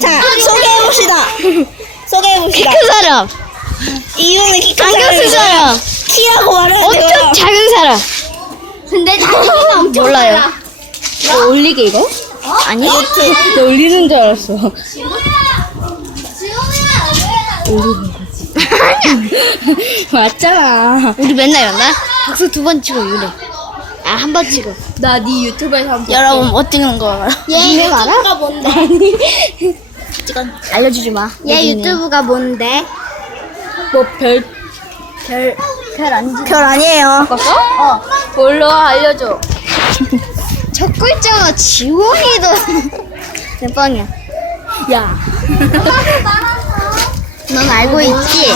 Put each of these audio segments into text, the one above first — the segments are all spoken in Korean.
자, 소개해봅시다. 큰 사람. 이유는 키 안경 쓴 사람. 키라고 말하는 엄청 작은 사람. 근데 자기가 엄청 몰라요. 너 올리게 이거? 아니? 너 올리는 줄 알았어. 맞잖아. 우리 맨날 이런다? 박수 2번 치고 유래. 아, 1번 치고. 나 네 유튜브에서 한번 여러분, 뭐 찍는 거 알아? 얘 유튜브가 뭔데? 알려주지 마. 얘 유튜브가 뭔데? 뭐별 별 아니에요. 뭘로 알려줘. 첫 글자가 지원이도. 몇 번이야? 야. 넌 알고 있지?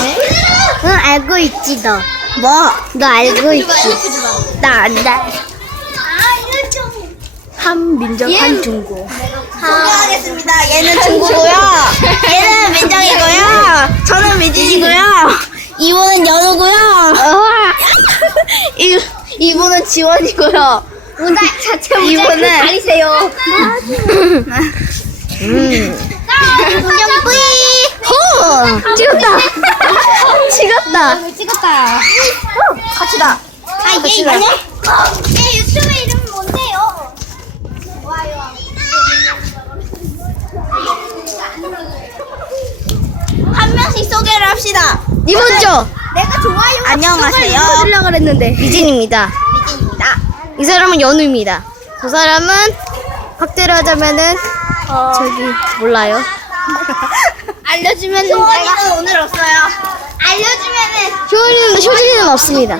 넌 알고 있지, 너. 뭐? 너 알고 있지? 나 안다. 한민정, 한중고. 소개하겠습니다. 얘는 중구고요. 얘는 민정이고요. 저는 미진이고요. 이분은 연우고요. 이분은 지원이고요. 자체 이분은 가리세요. 호! 찍었다! 찍었다! 찍었다. 같이다. 얘 유튜브 이름 뭔데요? 좋아요. 한 명씩 소개를 합시다. 니 먼저! 내가 좋아요. 안녕하세요. 하려고 그랬는데. 미진입니다. 미진입니다. 이 사람은 연우입니다. 저 사람은 확대를 하자면은 저기 몰라요. 알려주면 효원이는 오늘 없어요. 알려주면은 효진이는 없습니다.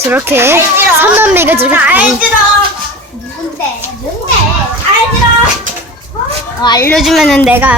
저렇게 3만 매가 저렇게 알지롱. 뭔데? 알지롱. 알려주면은 내가